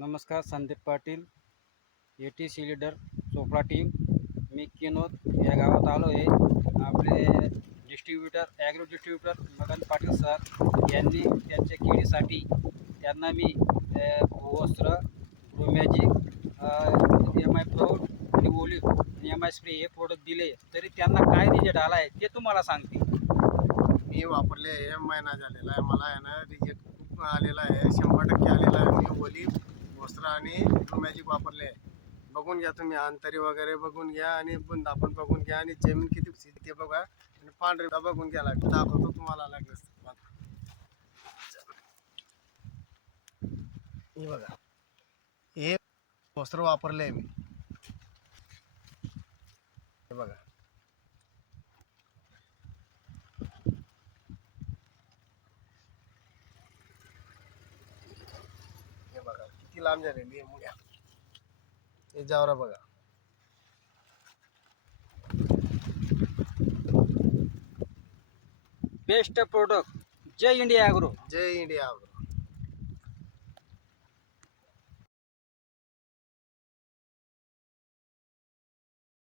नमस्कार Sandeep Patil A T C leader Chopda team. मी किनोद या गावात आलो आहे. आपले distributor agro distributor Madan Patil sir यांनी त्यांच्या केळीसाठी त्यांना मी वस्त्र रोमॅजिक एम आय फ्लोट आणि ओलिव्ह एम आय स्प्रे हे प्रोडक्ट दिले. तरी त्यांना काय रिजेक्ट आला आहे ते तुम्हाला सांगते मी वापरले हे महिना झालेला आहे. मला आहे ना रिजेक्ट खूप आलेला आहे. शंभर टक्के आलेला आहे मी ओली वस्त्र आणि मॅजिक वापरले आहे. बघून घ्या तुम्ही अंतरी वगैरे बघून घ्या आणि बुंदा पण बघून घ्या आणि जमीन किती सिद्ध ते बघा आणि पांढरे बघून घ्या लागेल. दाखवतो तुम्हाला लागेल. हे बघा. हे वस्त्र वापरले मी. हे बघा. बघा किती लांब झालेली आहे मुळ्या हे जावरा बघा best product Jai India Agro Jai India